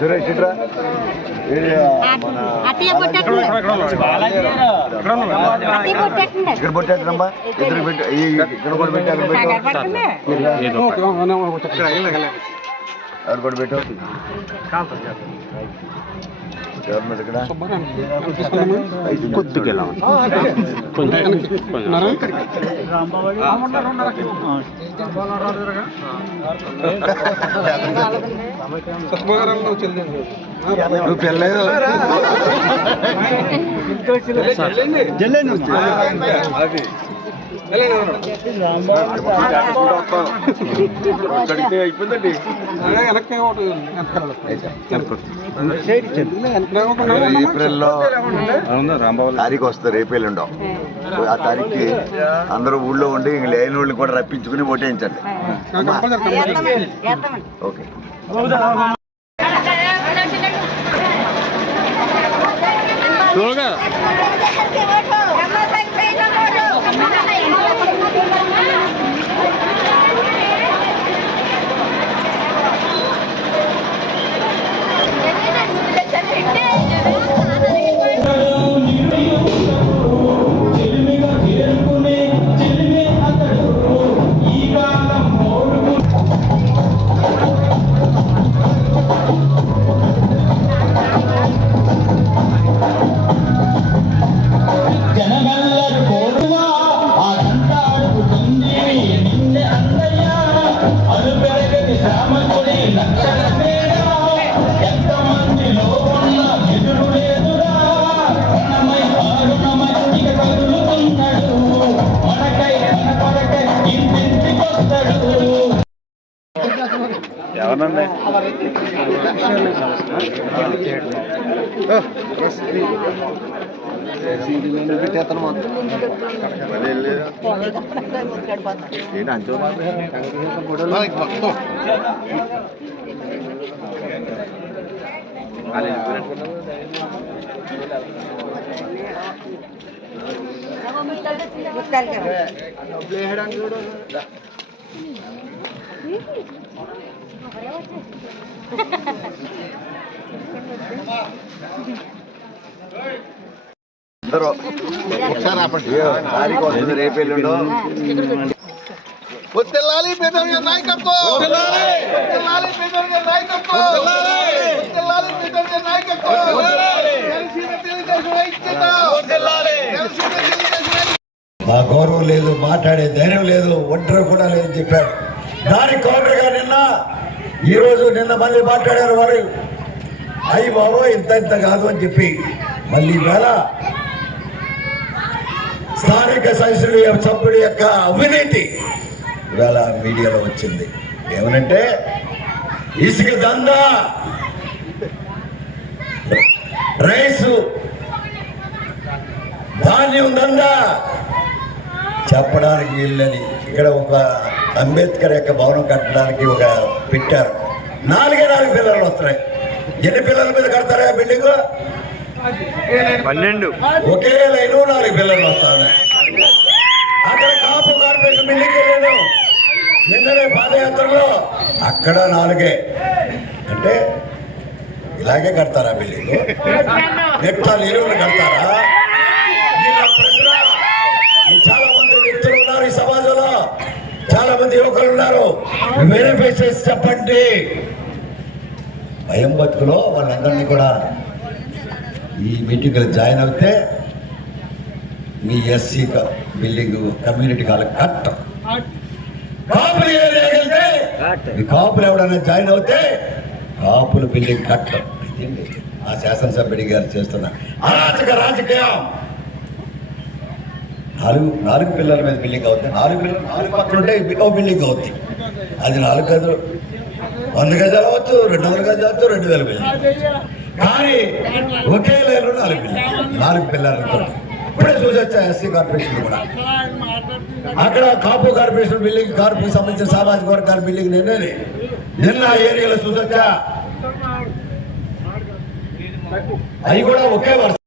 సురేష్ ఇక్కడ పొట్టేట్టమ్మా ఇద్దరు పెట్టు ఇక్కడ కూడా పెట్టి అక్కడ పెట్టు పెట్టు కొద్దిగా నువ్వు పెళ్ళలేదు అయిపోయిందండి ఏప్రిల్లో తారీఖు వస్తారు ఏప్రిల్ ఉండవు ఆ తారీఖుకి అందరూ ఊళ్ళో ఉండి ఇంక లేని వాళ్ళని కూడా రప్పించుకుని ఓటేయించండి. ఓకే ఎవరన్నా తారీఖు వస్తుంది రేపెల్లుండో మా గౌరవం లేదు, మాట్లాడే ధైర్యం లేదు, ఒంటరి కూడా లేదని చెప్పారు. దానికి కౌంటర్గా నిన్న మళ్ళీ మాట్లాడారు వారు. అయ్యి బాబో ఇంత కాదు అని చెప్పి మళ్ళీ వేళ స్థానిక శాసనసభ్యుడి సభ్యుడి యొక్క అవినీతి వేళ మీడియాలో వచ్చింది. ఏమనంటే ఇసుక దందా, రైసు, ధాన్యం దందా చెప్పడానికి వీళ్ళని ఇక్కడ ఒక అంబేద్కర్ యొక్క భవనం కట్టడానికి ఒక పెట్టారు. 4 పిల్లలు వస్తున్నాయి. ఎన్ని పిల్లల మీద కడతారా బిల్డింగ్? 12. ఒకే లైను 4 పిల్లలు వస్తాయి. అక్కడ కాపు కార్పొరేషన్ బిల్డింగ్ లేదు. నిన్ననే పాదయాత్రలో అక్కడ 4 అంటే ఇలాగే కడతారా బిల్డింగ్? నెట్టాలు ఎరువులు కడతారా? ప్రశ్న. చాలా మంది వ్యక్తులు ఉన్నారు ఈ సమాజంలో, చాలా మంది యువకులు ఉన్నారు. వెరిఫై చేసి చెప్పండి. భయం బతుకులో వాళ్ళందరినీ కూడా ఈ మీటింగ్లో జాయిన్ అవుతే మీ ఎస్సీ బిల్డింగ్ కమ్యూనిటీ హాల్ కట్ట, కాపులు ఏరియా వెళ్తే మీ కాపులు ఎవడన్నా జాయిన్ అవుతే కాపుల బిల్డింగ్ కట్ట. ఆ శాసనసభ్యుడి గారు చేస్తున్న అరాచక రాజకీయం. 4 పిల్లల మీద బిల్డింగ్ అవుతుంది. 4 పక్కన ఉంటే ఓ బిల్డింగ్ అవుతుంది. అది 4 గజాలు, 100 గజాలు అవచ్చు, 200 గజాలు అవచ్చు, 2000 బిల్డింగ్. కానీ ఒకే లైన్లో 4 బిల్డింగ్, 4 పిల్లలతో. ఇప్పుడే చూసొచ్చా ఎస్సీ కార్పొరేషన్ కూడా. అక్కడ కాపు కార్పొరేషన్ బిల్డింగ్, కాపుకి సంబంధించిన సామాజిక వర్గాల బిల్డింగ్ నిన్న ఏరియాలో చూసొచ్చా. అవి కూడా ఒకే